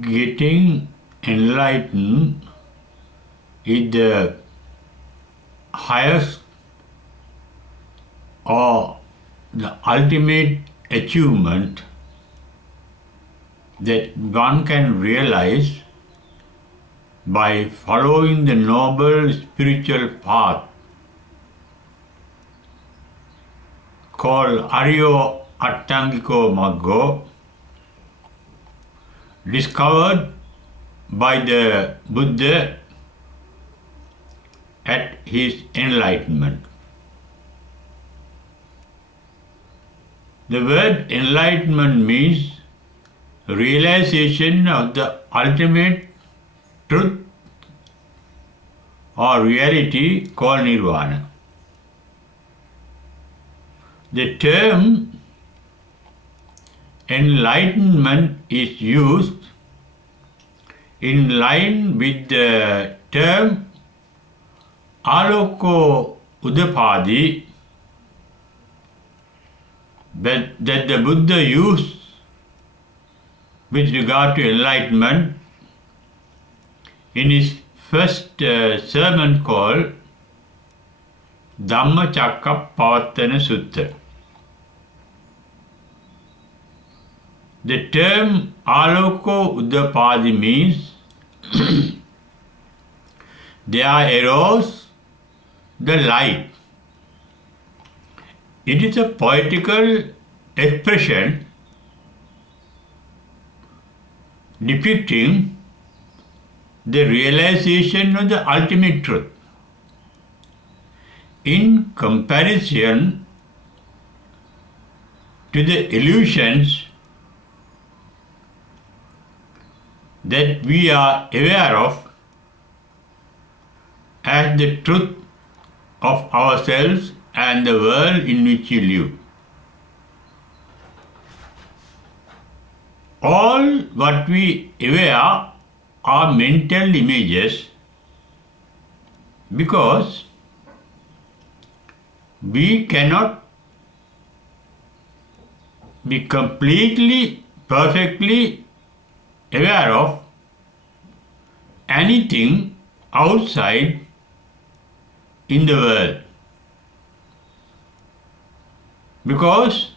getting enlightened is the highest or the ultimate achievement that one can realize by following the noble spiritual path called Aryo Attangiko Maggo, discovered by the Buddha at his enlightenment. The word enlightenment means realization of the ultimate truth or reality called Nirvana. The term enlightenment is used in line with the term Aloko Udapadi that the Buddha used with regard to enlightenment in his first sermon called Dhammacakkappavattana Sutta. The term Aloko Udapadi means there arose the light. It is a poetical expression depicting the realization of the ultimate truth. In comparison to the illusions that we are aware of as the truth of ourselves and the world in which we live. All what we aware are mental images because we cannot be completely, perfectly aware of anything outside in the world. Because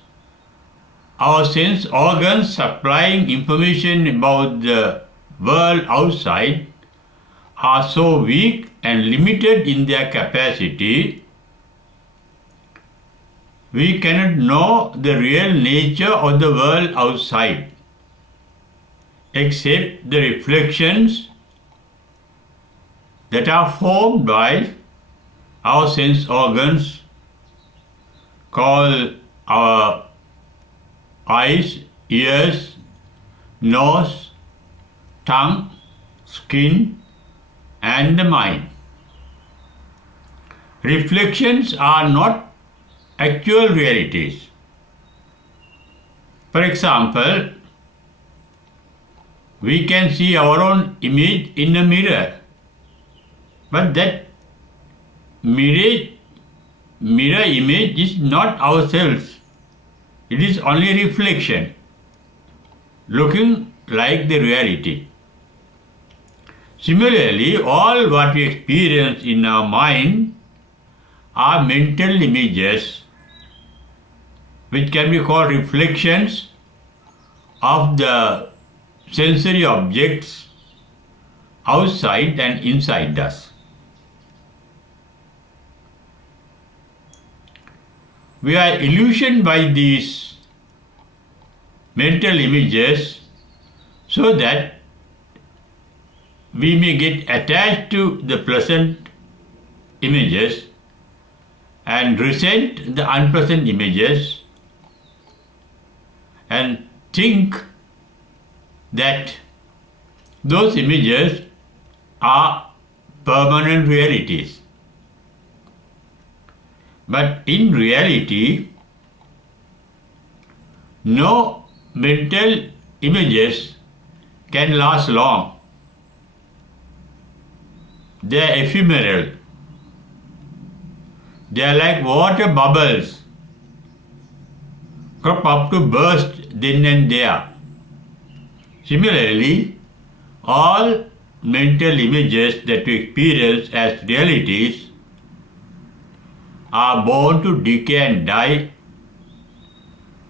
our sense organs supplying information about the world outside are so weak and limited in their capacity, we cannot know the real nature of the world outside, except the reflections that are formed by our sense organs called our eyes, ears, nose, tongue, skin, and the mind. Reflections are not actual realities. For example, we can see our own image in a mirror, but that mirror image is not ourselves. It is only a reflection, looking like the reality. Similarly, all what we experience in our mind are mental images, which can be called reflections of the sensory objects outside and inside us. We are illusioned by these mental images so that we may get attached to the pleasant images and resent the unpleasant images and think that those images are permanent realities. But in reality, no mental images can last long. They are ephemeral. They are like water bubbles, crop up to burst then and there. Similarly, All mental images that we experience as realities are born to decay and die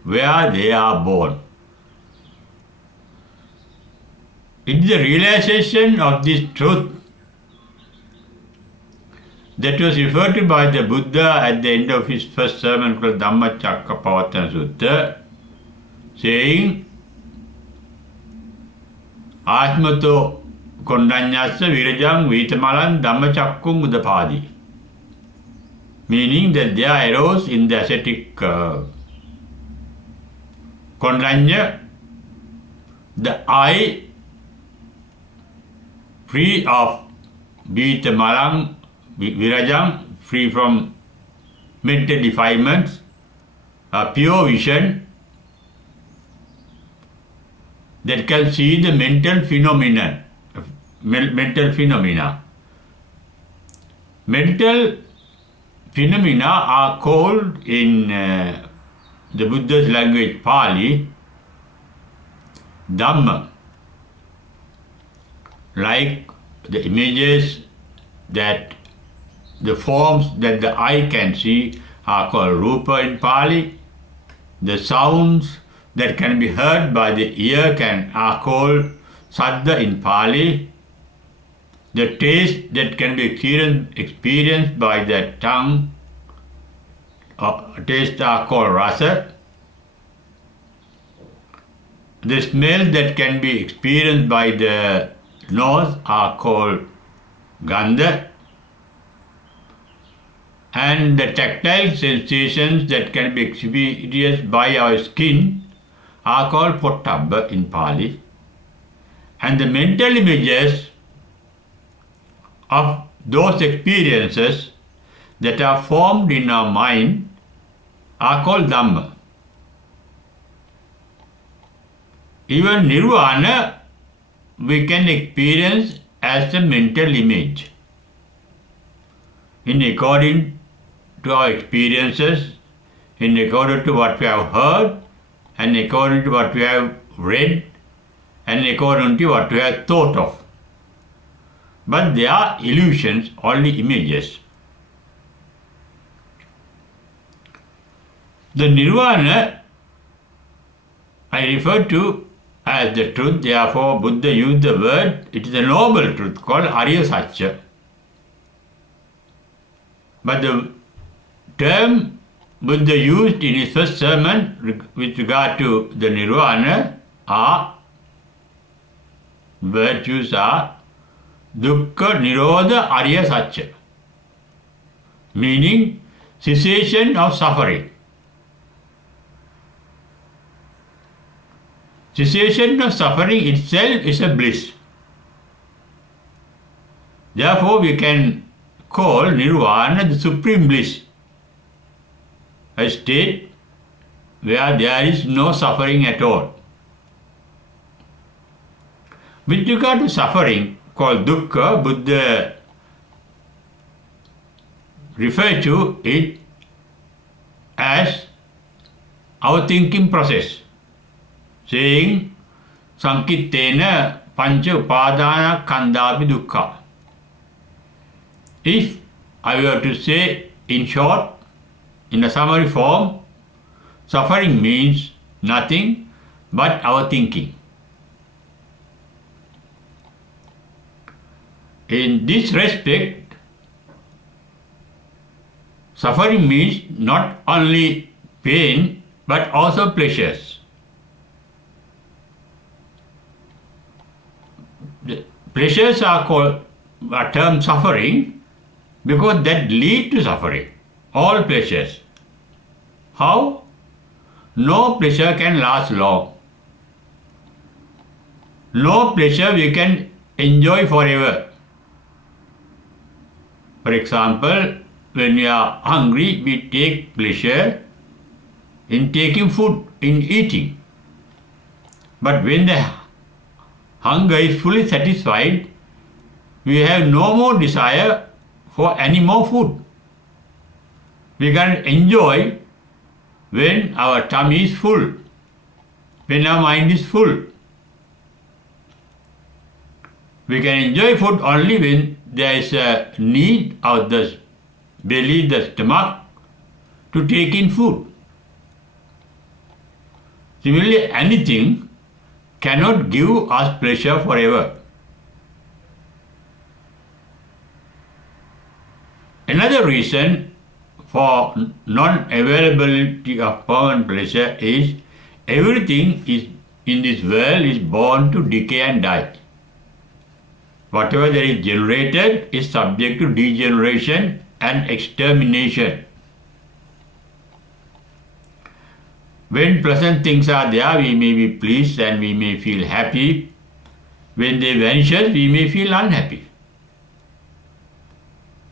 where they are born. It is the realization of this truth that was referred to by the Buddha at the end of his first sermon called Dhammacakkappavattana Sutta, saying, Atmato kondanyassa virajang vitamalan dhammacakkum udapadi. Meaning that there arose in the ascetic kondanya, the eye free of vitamalang, virajang, free from mental defilements, a pure vision that can see the mental phenomena. Mental phenomena are called in the Buddha's language Pali Dhamma, like the images that the forms that the eye can see are called Rupa in Pali. The sounds that can be heard by the ear are called Saddha in Pali. The taste that can be experienced by the tongue, taste are called Rasa. The smell that can be experienced by the nose are called Gandha. And the tactile sensations that can be experienced by our skin are called Pottabha in Pali. And the mental images of those experiences that are formed in our mind are called Dhamma. Even Nirvana we can experience as a mental image. In according to our experiences, in according to what we have heard, and according to what we have read, and according to what we have thought of. But they are illusions, only images. The Nirvana I refer to as the truth, therefore Buddha used the word, it is a noble truth called Arya Satya. But the term Buddha used in his first sermon with regard to the Nirvana virtues are Dukkha Nirodha Arya Satya, meaning cessation of suffering. Cessation of suffering itself is a bliss. Therefore, we can call Nirvana the supreme bliss, a state where there is no suffering at all. With regard to suffering, called dukkha, Buddha referred to it as our thinking process, saying Sankittena pancha upadana khandapi dukkha. If I were to say in short, in a summary form, suffering means nothing but our thinking. In this respect, suffering means not only pain but also pleasures. The pleasures are termed suffering because that lead to suffering. All pleasures. How? No pleasure can last long. No pleasure we can enjoy forever. For example, when we are hungry, we take pleasure in taking food, in eating. But when the hunger is fully satisfied, we have no more desire for any more food. We can enjoy when our tummy is full, when our mind is full. We can enjoy food only when there is a need of the belly, the stomach, to take in food. Similarly, anything cannot give us pleasure forever. Another reason for non-availability of permanent pleasure is everything in this world is born to decay and die. Whatever that is generated is subject to degeneration and extermination. When pleasant things are there, we may be pleased and we may feel happy. When they vanish, we may feel unhappy.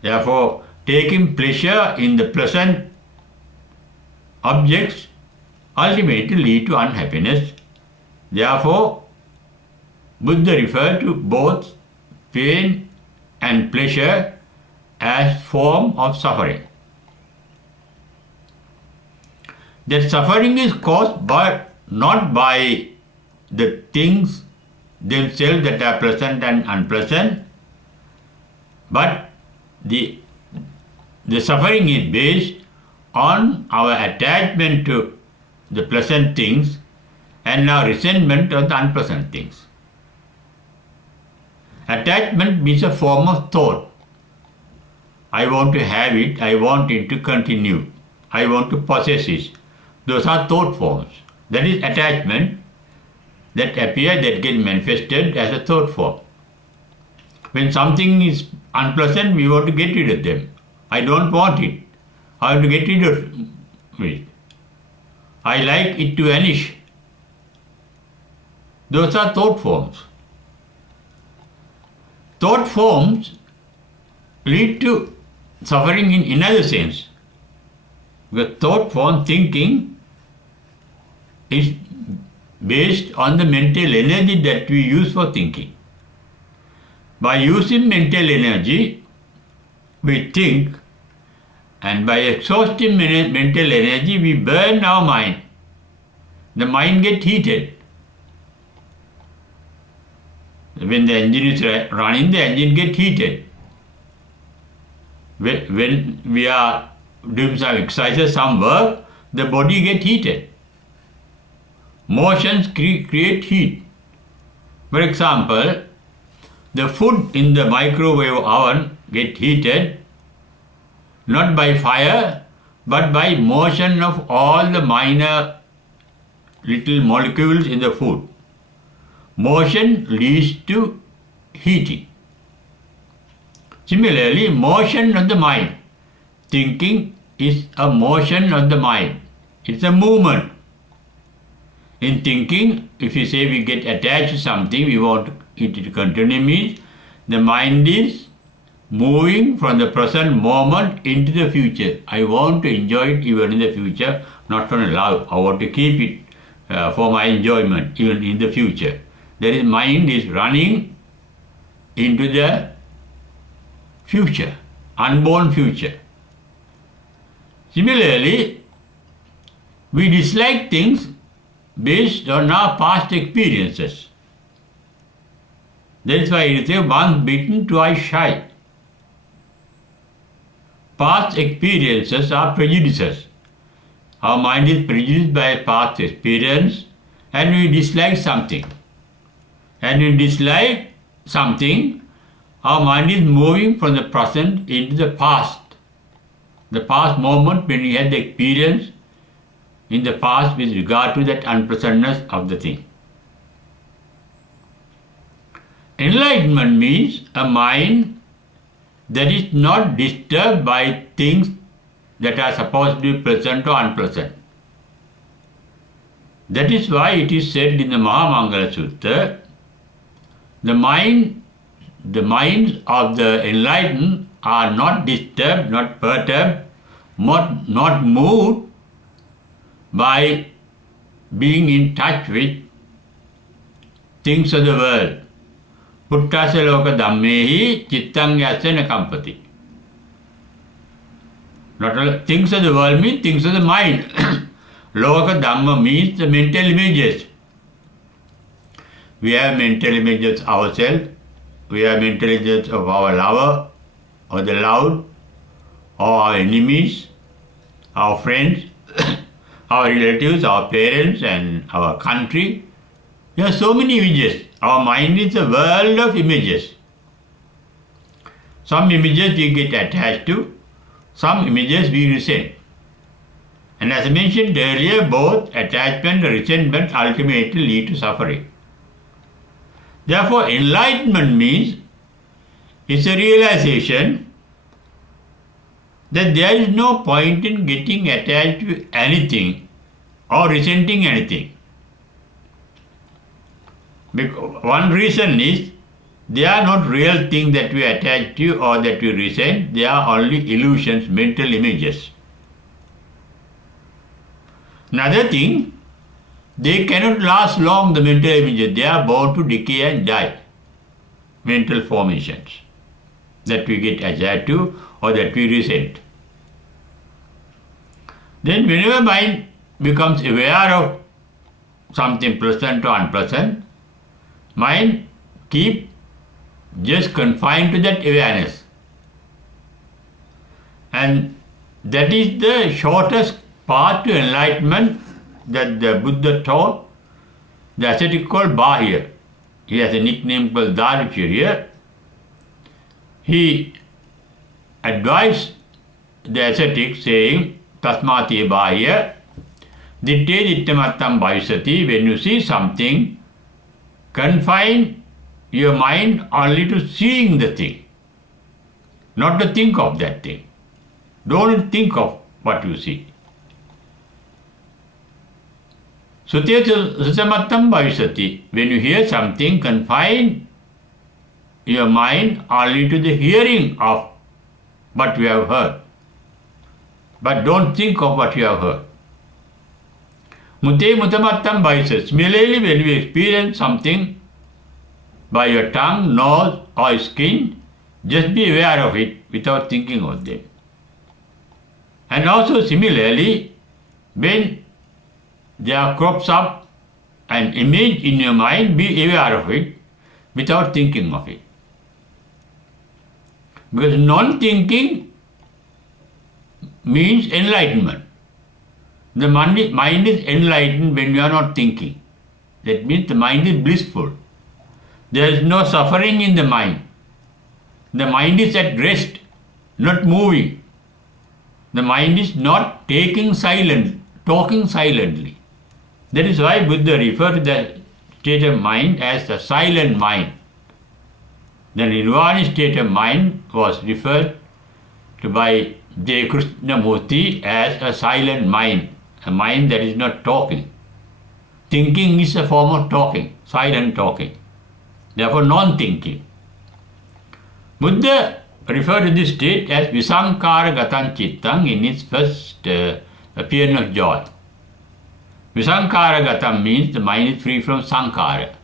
Therefore, taking pleasure in the pleasant objects ultimately lead to unhappiness. Therefore, Buddha referred to both pain and pleasure as form of suffering. That suffering is caused not by the things themselves that are pleasant and unpleasant, but the suffering is based on our attachment to the pleasant things and our resentment of the unpleasant things. Attachment means a form of thought. I want to have it, I want it to continue, I want to possess it. Those are thought forms. That is attachment that appear, that get manifested as a thought form. When something is unpleasant, we want to get rid of them. I don't want it. I want to get rid of it. I like it to vanish. Those are thought forms. Thought forms lead to suffering in another sense. Because thought form thinking is based on the mental energy that we use for thinking. By using mental energy, we think, and by exhausting mental energy, we burn our mind. The mind gets heated. When the engine is running, the engine gets heated. When we are doing some exercise, some work, the body gets heated. Motions create heat. For example, the food in the microwave oven gets heated not by fire but by motion of all the minor little molecules in the food. Motion leads to heating. Similarly, motion of the mind. Thinking is a motion of the mind. It's a movement. In thinking, if you say we get attached to something, we want it to continue, means the mind is moving from the present moment into the future. I want to enjoy it even in the future, not from love. I want to keep it for my enjoyment even in the future. That is, mind is running into the future, unborn future. Similarly, we dislike things based on our past experiences. That is why it is once bitten, twice shy. Past experiences are prejudices. Our mind is prejudiced by past experience and we dislike something. And when we dislike something, our mind is moving from the present into the past. The past moment when we had the experience in the past with regard to that unpleasantness of the thing. Enlightenment means a mind that is not disturbed by things that are supposed to be pleasant or unpleasant. That is why it is said in the Mahamangala Sutta, the minds of the enlightened are not disturbed, not perturbed, not moved by being in touch with things of the world. Puttasa loka dhammehi chittang yasena kampati. Not all things of the world means things of the mind. Loka dhamma means the mental images. We have mental images ourselves. we have mental images of our lover, or the loved, or our enemies, our friends, our relatives, our parents, and our country. There are so many images. Our mind is a world of images. Some images we get attached to, some images we resent. And as I mentioned earlier, both attachment and resentment ultimately lead to suffering. Therefore, enlightenment means it's a realization that there is no point in getting attached to anything or resenting anything. One reason is they are not real things that we attach to or that we resent, they are only illusions, mental images. Another thing, they cannot last long, the mental images. They are bound to decay and die. Mental formations that we get attached to or that we resent. Then whenever mind becomes aware of something pleasant or unpleasant, mind keep just confined to that awareness. And that is the shortest path to enlightenment that the Buddha taught. The ascetic called Bahya. He has a nickname called Dharacharya. He advised the ascetic saying, Tasmati Bahya, ditte dittamattam bhavisati. When you see something, confine your mind only to seeing the thing, not to think of that thing. Don't think of what you see. Sute susamattam bhavisati. When you hear something, confine your mind only to the hearing of what you have heard. But don't think of what you have heard. Mute mutamattam bhavisati. Similarly, when you experience something by your tongue, nose or skin, just be aware of it without thinking of them. And also similarly, when there crops up an image in your mind, be aware of it without thinking of it. Because non-thinking means enlightenment. The mind is enlightened when you are not thinking. That means the mind is blissful. There is no suffering in the mind. The mind is at rest, not moving. The mind is not talking silently. That is why Buddha referred to the state of mind as the silent mind. The nirvana state of mind was referred to by J. Krishnamurti as a silent mind, a mind that is not talking. Thinking is a form of talking, silent talking. Therefore, non-thinking. Buddha referred to this state as Visankara Gatan Chittang in its first appearance of joy. Visankara Gatam means the mind is free from Sankara.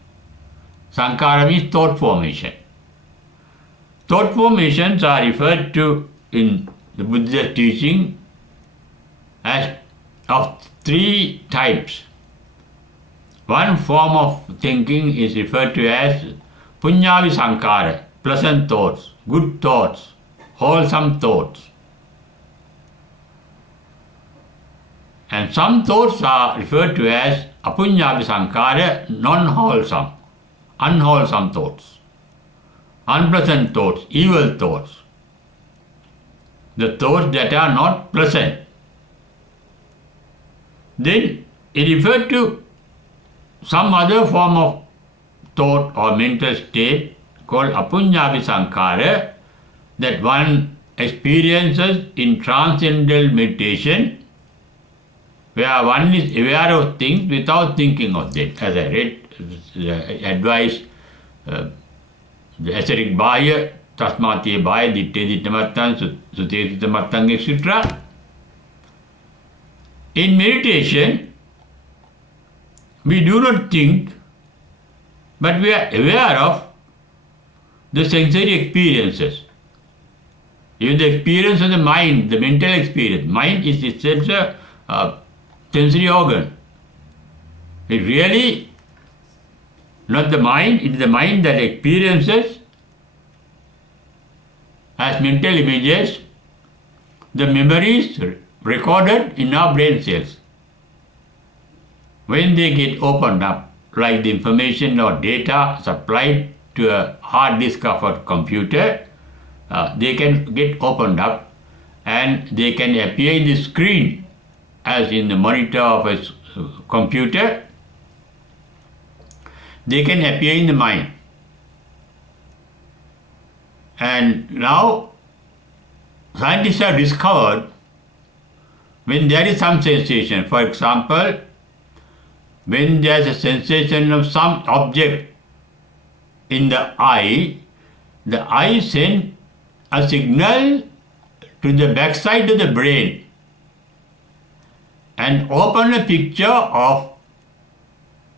Sankara means thought formation. Thought formations are referred to in the Buddha's teaching as of three types. One form of thinking is referred to as Punyavi Sankara, pleasant thoughts, good thoughts, wholesome thoughts. And some thoughts are referred to as Apunyavi Sankara, non-wholesome, unwholesome thoughts, unpleasant thoughts, evil thoughts, the thoughts that are not pleasant. Then it referred to some other form of thought or mental state called Apunyavi Sankara that one experiences in transcendental meditation, where one is aware of things without thinking of them. As I read the advice, the ascetic Bahya, Tasmati Bahya, Ditte Dittamattam, Sute Dittamattam, etc. In meditation, we do not think, but we are aware of the sensory experiences. Even the experience of the mind, the mental experience. Mind is itself a sensory organ. It really not the mind, it is the mind that experiences as mental images the memories recorded in our brain cells. When they get opened up, like the information or data supplied to a hard disk of a computer, they can get opened up and they can appear in the screen as in the monitor of a computer. They can appear in the mind. And now scientists have discovered when there is some sensation, for example, when there is a sensation of some object in the eye sends a signal to the backside of the brain and open a picture of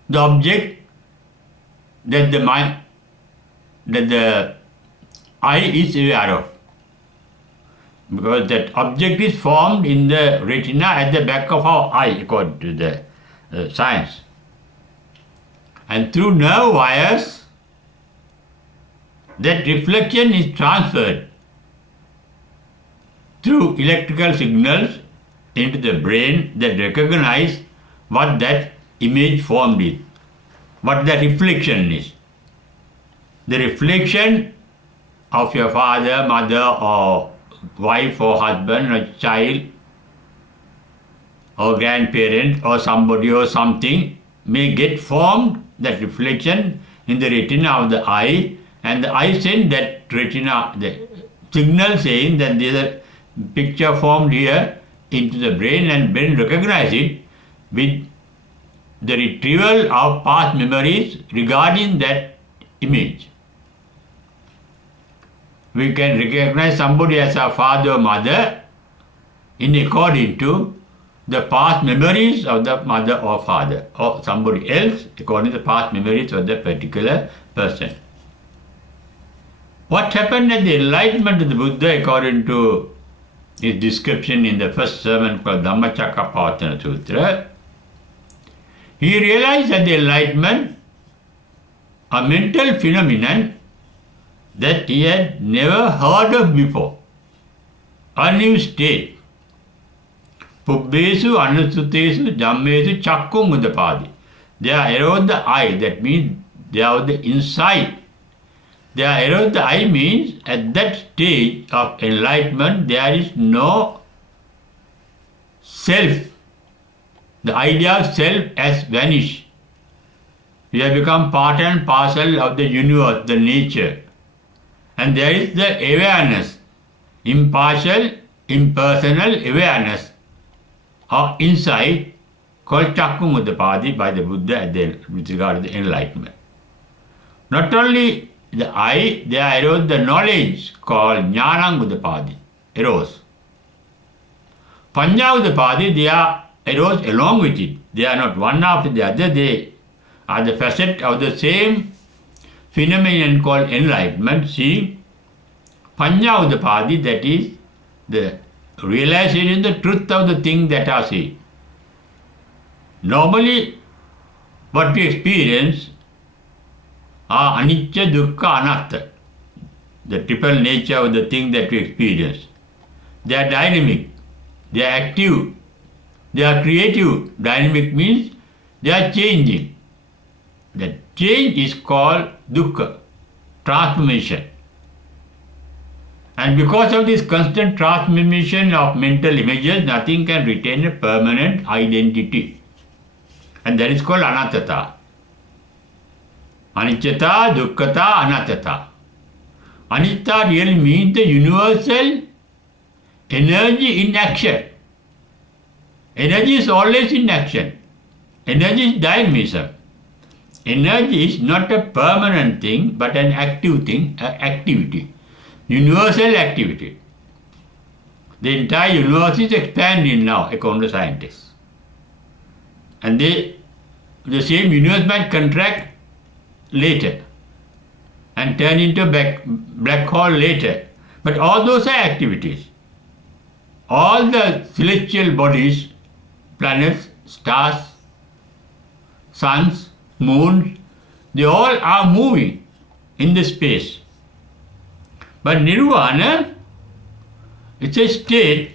the object that the eye is aware of. Because that object is formed in the retina at the back of our eye, according to the science. And through nerve wires, that reflection is transferred through electrical signals into the brain that recognize what that image formed is, what the reflection is. The reflection of your father, mother, or wife, or husband, or child, or grandparent, or somebody, or something may get formed, that reflection in the retina of the eye, and the eye sends that retina, the signal saying that there is a picture formed here into the brain, and brain recognize it with the retrieval of past memories regarding that image. We can recognize somebody as our father or mother in according to the past memories of the mother or father, or somebody else according to the past memories of the particular person. What happened at the enlightenment of the Buddha, according to his description in the first sermon called Dhammacakkappavattana Sutra, he realized at the enlightenment a mental phenomenon that he had never heard of before, a new state. Pubbesu anusutesu jammesu chakkung udapadi. They are arose the eye, that means they are the insight. They are arose the eye means at that stage of enlightenment there is no self. The idea of self has vanished. We have become part and parcel of the universe, the nature. And there is the awareness, impartial, impersonal awareness or insight called Chakkung Udapadi by the Buddha with regard to the enlightenment. Not only the eye, there arose the knowledge called Jnanang Udapadi, arose. Panya Udapadi, they are arose along with it. They are not one after the other, they are the facet of the same phenomenon called enlightenment, seeing Panya Udapadi, that is the realization, the truth of the thing that are seen. Normally, what we experience are anicca, dukkha, anatta, the triple nature of the thing that we experience. They are dynamic, they are active, they are creative. Dynamic means they are changing. That change is called dukkha, transformation. And because of this constant transformation of mental images, nothing can retain a permanent identity. And that is called anattata. Anicchata, dukkhata, anattata. Anitta really means the universal energy in action. Energy is always in action. Energy is dynamism. Energy is not a permanent thing, but an active thing, an activity. Universal activity. The entire universe is expanding now, according to scientists. And the same universe might contract later and turn into a black hole later. But all those are activities. All the celestial bodies, planets, stars, suns, moons, they all are moving in the space. But nirvana, it's a state,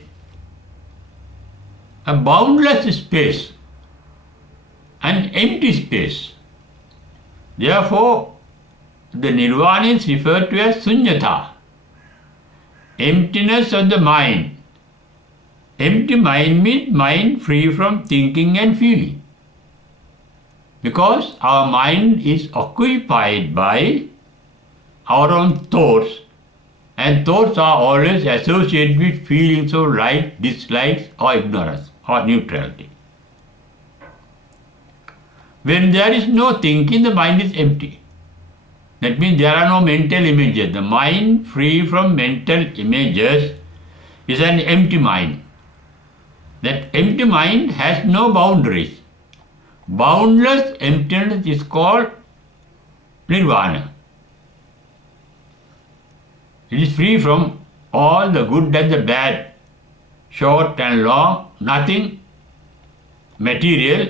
a boundless space, an empty space. Therefore, the nirvana is referred to as sunyata, emptiness of the mind. Empty mind means mind free from thinking and feeling. Because our mind is occupied by our own thoughts, and thoughts are always associated with feelings of like, dislikes, or ignorance, or neutrality. When there is no thinking, the mind is empty. That means there are no mental images. The mind free from mental images is an empty mind. That empty mind has no boundaries. Boundless emptiness is called nirvana. It is free from all the good and the bad, short and long, nothing material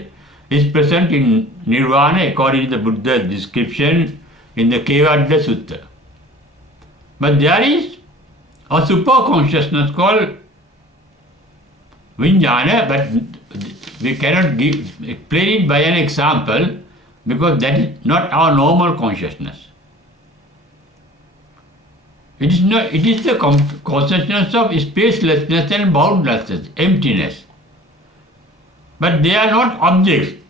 is present in nirvana according to the Buddha's description in the Kevadda Sutta. But there is a super consciousness called Vijnana, but we cannot explain it by an example because that is not our normal consciousness. It is the consciousness of spacelessness and boundlessness, emptiness. But they are not objects.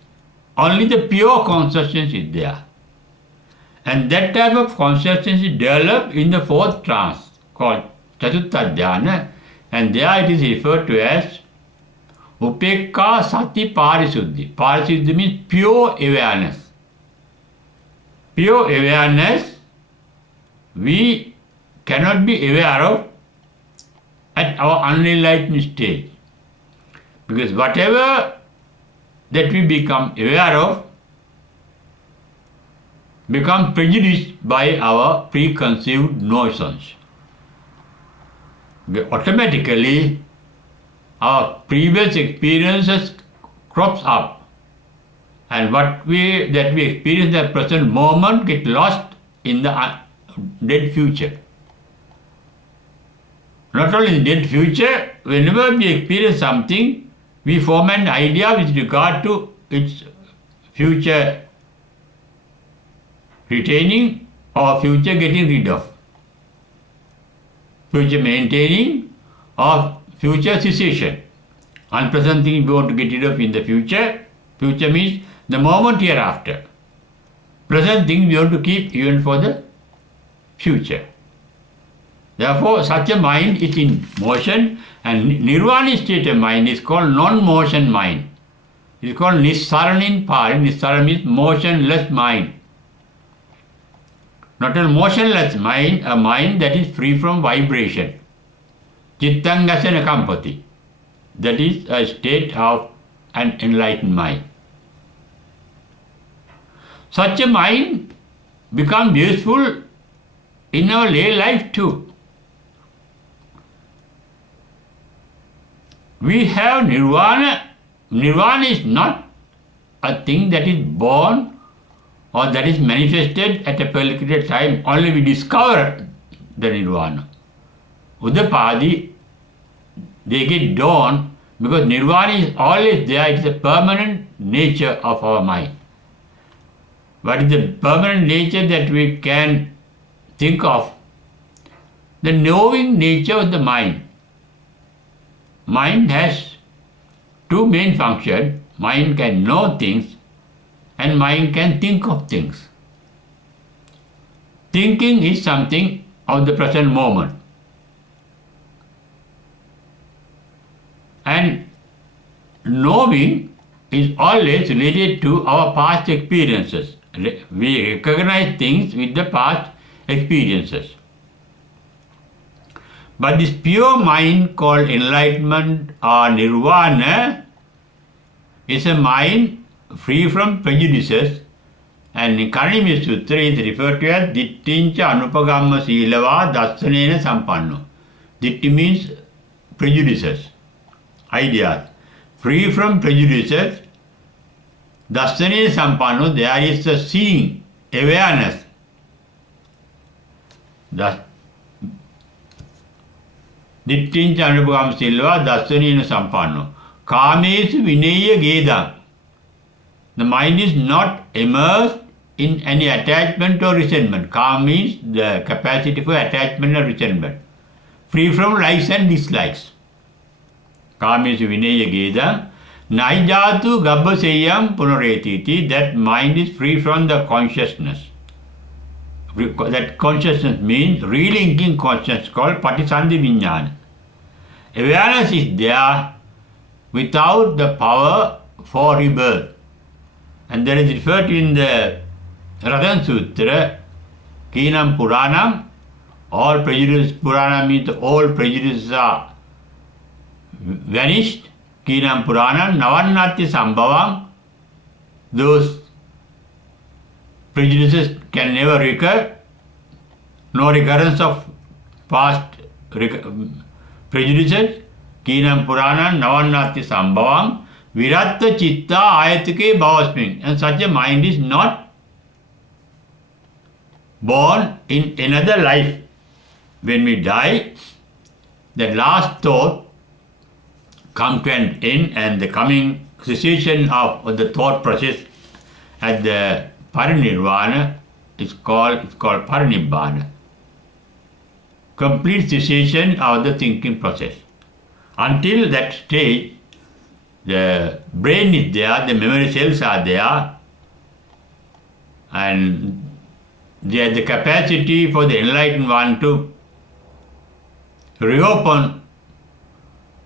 Only the pure consciousness is there. And that type of consciousness is developed in the fourth trance called Chatutta Dhyana, and there it is referred to as Upekka Sati Parisuddhi. Parisuddhi means pure awareness. Pure awareness we cannot be aware of at our unenlightened stage. Because whatever that we become aware of become prejudiced by our preconceived notions. Automatically our previous experiences crops up, and what we experience at the present moment get lost in the dead future. Not only in the dead future, whenever we experience something, we form an idea with regard to its future retaining or future getting rid of, future maintaining or future cessation. Unpleasant things we want to get rid of in the future. Future means the moment hereafter. Present things we want to keep even for the future. Therefore, such a mind is in motion, and nirvana state of mind is called non-motion mind. It is called Nissaranin Pari. Nissara means motionless mind. Not a motionless mind, a mind that is free from vibration. Chittangasana Kampati. That is a state of an enlightened mind. Such a mind becomes useful in our lay life too. We have nirvana. Nirvana is not a thing that is born or that is manifested at a particular time. Only we discover the nirvana. Udapadi, they get dawn because nirvana is always there. It is a permanent nature of our mind. What is the permanent nature that we can think of? The knowing nature of the mind. Mind has two main functions. Mind can know things and mind can think of things. Thinking is something of the present moment. And knowing is always related to our past experiences. We recognize things with the past experiences. But this pure mind called enlightenment or nirvana is a mind free from prejudices, and in Karaniya Sutra is referred to as Dittincha Anupagamma Silava Dassanena Sampanno. Ditti means prejudices, ideas. Free from prejudices, Dassanena Sampanno, there is a seeing, awareness. Dittincha Anupagama Silva Dassanena Sampanno. Kamesu Vinaya Gedam. The mind is not immersed in any attachment or resentment. Calm means the capacity for attachment or resentment. Free from likes and dislikes. Kamesu Vinaya Gedam. Naijatu Gabbaseyam Punaretiti. That mind is free from the consciousness. That consciousness means relinking consciousness called Patisandhi Vijnana. Awareness is there without the power for rebirth. And there is referred to in the Ratan Sutra, Kinam Puranam, all prejudices, Purana means all prejudices are vanished. Kinam Puranam, Navannati Sambhavam, those prejudices can never recur, no recurrence of past prejudices. Kinam Puranam, Navannati Sambhavam, Viratta Chitta Ayatike Bhavasmin. And such a mind is not born in another life. When we die, the last thought comes to an end, and the coming cessation of the thought process at the parinirvana is called parinibbana. Complete cessation of the thinking process. Until that stage, the brain is there, the memory cells are there, and they have the capacity for the enlightened one to reopen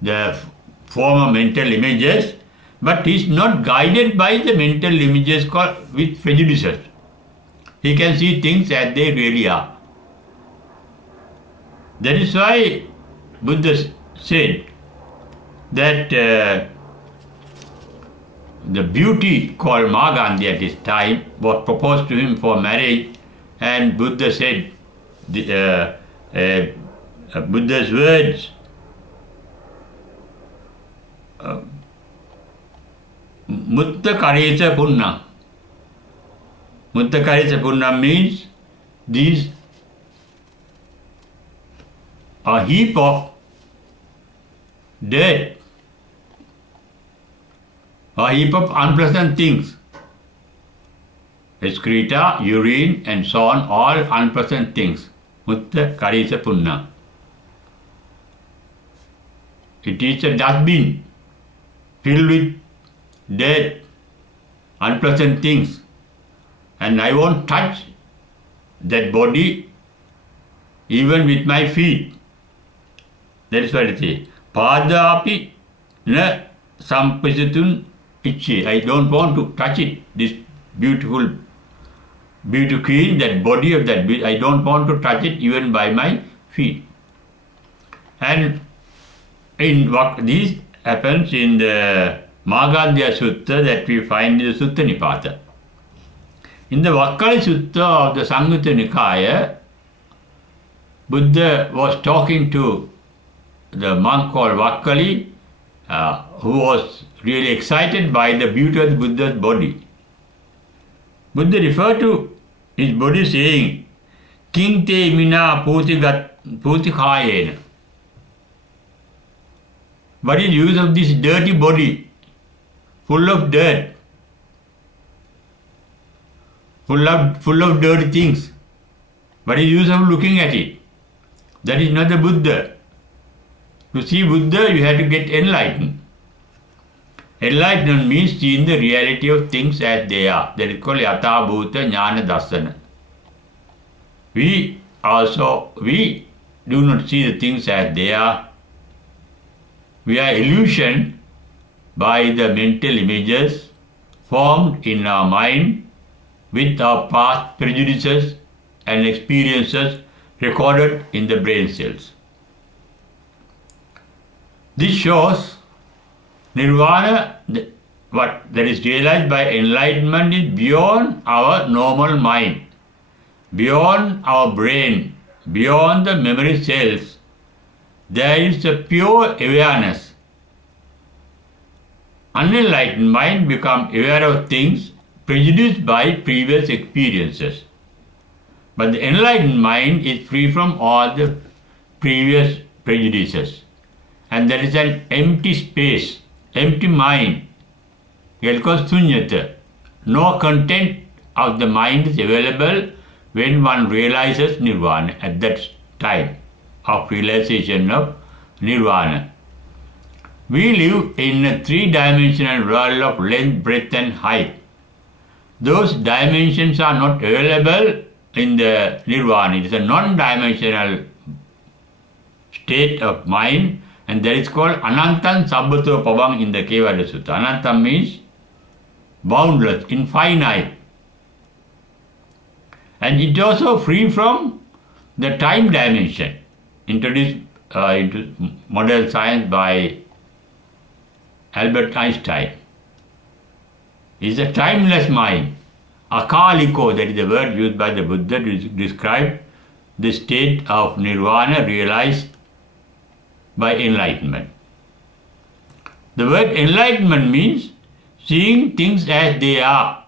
the former mental images, but he is not guided by the mental images with prejudices. He can see things as they really are. That is why Buddha said that the beauty called Mahagandhi at his time was proposed to him for marriage, and Buddha said, Buddha's words, Mutta Karesa Punna. Mutta Karesa Punna means these a heap of dirt, a heap of unpleasant things, excreta, urine, and so on, all unpleasant things. Mutta Karesa Punna. It is a dustbin filled with dirt, unpleasant things, and I won't touch that body even with my feet. That is what it is. Padapi na sampasatun ichi. I don't want to touch it, this beautiful queen, that body of that, I don't want to touch it even by my feet. And in what this happens in the Mahagandhya Sutta that we find in the Sutta Nipata. In the Vakkali Sutta of the Samyutta Nikaya, Buddha was talking to the monk called Vakkali, who was really excited by the beauty of the Buddha's body. Buddha referred to his body saying, Kinte mina puti khayena. What is the use of this dirty body, full of dirt, full of dirty things? What is the use of looking at it? That is not the Buddha. To see Buddha, you have to get enlightened. Enlightenment means seeing the reality of things as they are. That is called Yatha Bhuta Jnana Darsana. We do not see the things as they are. We are illusioned by the mental images formed in our mind with our past prejudices and experiences recorded in the brain cells. This shows Nirvana, what that is realized by enlightenment, is beyond our normal mind, beyond our brain, beyond the memory cells. There is a pure awareness. Unenlightened mind becomes aware of things prejudiced by previous experiences. But the enlightened mind is free from all the previous prejudices. And there is an empty space, empty mind. It calls sunyata. No content of the mind is available when one realizes nirvana at that time of realization of nirvana. We live in a three-dimensional world of length, breadth and height. Those dimensions are not available in the nirvana. It is a non-dimensional state of mind, and that is called Anantam Sabbato Pavang in the Kevada Sutta. Anantam means boundless, infinite. And it is also free from the time dimension introduced into modern science by Albert Einstein. It is a timeless mind. Akaliko, that is the word used by the Buddha to describe the state of nirvana realized by enlightenment. The word enlightenment means seeing things as they are.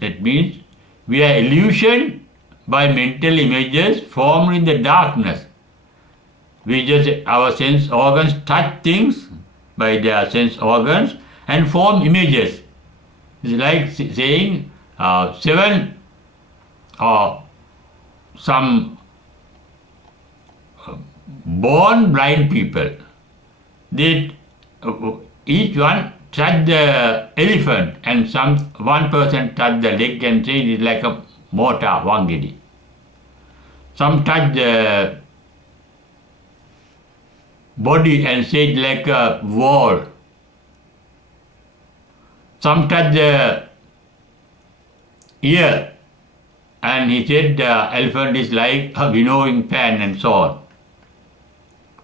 That means we are illusioned by mental images formed in the darkness. We just, our sense organs touch things by their sense organs and form images. It's like saying seven or some born blind people. They each one touch the elephant and one person touch the leg and say it is like a mortar, wangidi. Some touch the body and say it like a wall. Some touch the ear and he said the elephant is like a winnowing pan and so on.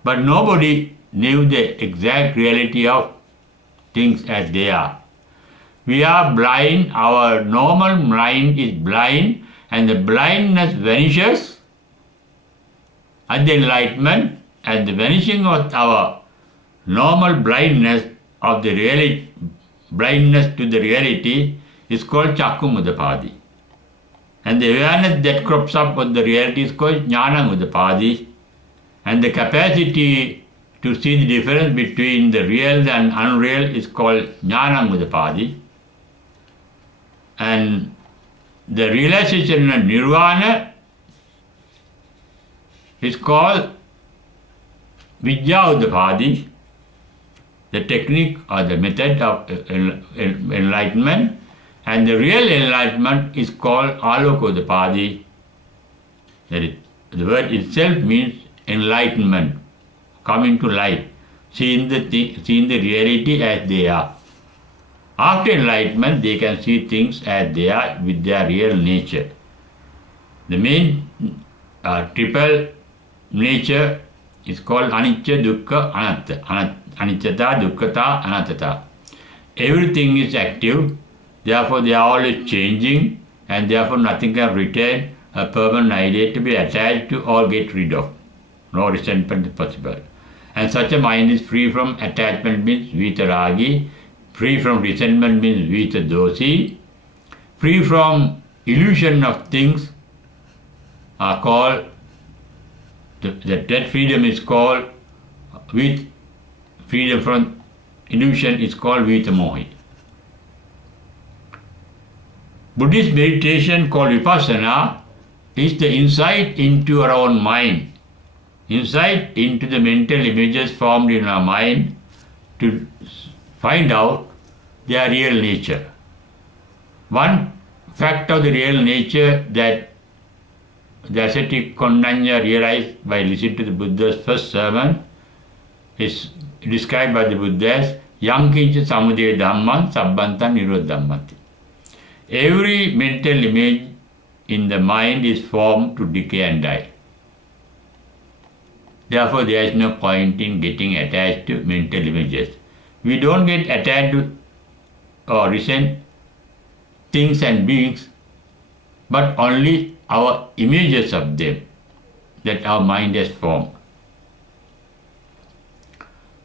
But nobody knew the exact reality of things as they are. We are blind, our normal mind is blind, and the blindness vanishes at the enlightenment, and the vanishing of our normal blindness of the reality, blindness to the reality is called Chakkumudapadi. And the awareness that crops up on the reality is called Jnanamudapadi. And the capacity to see the difference between the real and unreal is called Jnanamudapadi. And the realization of nirvana is called Vijjauddhapadi, the technique or the method of enlightenment, and the real enlightenment is called Alokoddhapadi. That is, the word itself means enlightenment, coming to light, seeing the reality as they are. After enlightenment, they can see things as they are with their real nature. The main triple nature is called Anicca, Dukkha, Anatta. Aniccata, Dukkhata, Anattata. Everything is active, therefore they are always changing, and therefore nothing can retain a permanent idea to be attached to or get rid of. No resentment is possible. And such a mind is free from attachment means vitaragi, free from resentment means vitadosi, free from illusion of things are called, that freedom is called, with freedom from illusion is called vitamohi. Buddhist meditation called vipassana is the insight into our own mind, insight into the mental images formed in our mind to find out their real nature. One fact of the real nature that the ascetic Kondanya realized by listening to the Buddha's first sermon is described by the Buddha as Yankincha Samudaya Dhamman Sabbantam Nirodhammanti. Every mental image in the mind is formed to decay and die. Therefore, there is no point in getting attached to mental images. We don't get attached to or resent things and beings, but only our images of them that our mind has formed.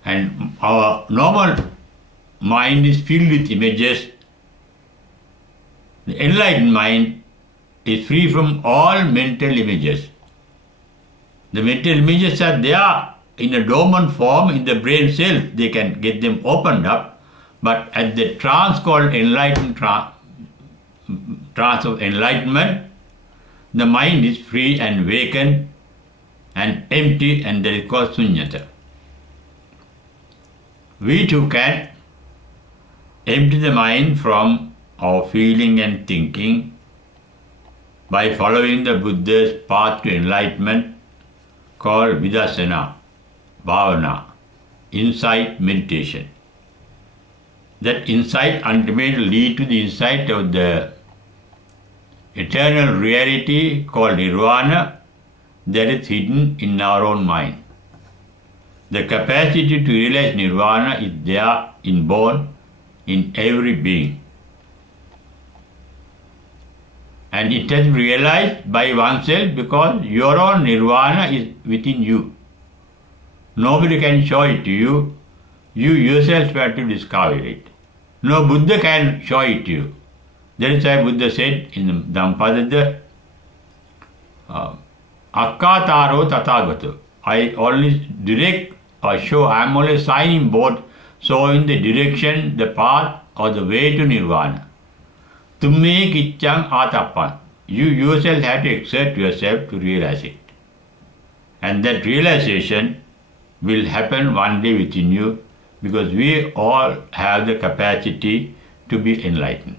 And our normal mind is filled with images. The enlightened mind is free from all mental images. The mental images are there in a dormant form in the brain cells, they can get them opened up, but at the trance called enlightenment, trance of enlightenment, the mind is free and vacant and empty, and that is called sunyata. We too can empty the mind from our feeling and thinking by following the Buddha's path to enlightenment called Vidassana, Bhavana, insight meditation. That insight ultimately leads to the insight of the eternal reality called Nirvana that is hidden in our own mind. The capacity to realize Nirvana is there inborn in every being. And it has been realized by oneself because your own Nirvana is within you. Nobody can show it to you. You yourself have to discover it. No Buddha can show it to you. That is why Buddha said in Dhammapada, Akkataro Tathagato. I always direct or show, I am always signing board, showing the direction, the path or the way to Nirvana. Tumme Kichang Atappan. You yourself have to exert yourself to realize it. And that realization will happen one day within you because we all have the capacity to be enlightened.